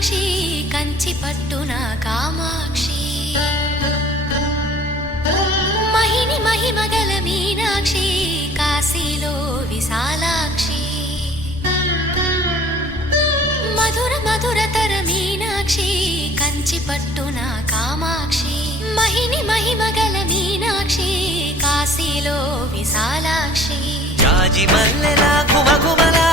మీనాక్షి కంచి పట్టున కామాక్షి మహిని మహిమగల మీనాక్షి కాశీలో విశాలాక్షి మధుర మధురతర మీనాక్షి కంచి పట్టున కామాక్షి మహిని మహిమగల మీనాక్షి కాశీలో విశాలాక్షి జాజి మల్లెలా గుమగుమలా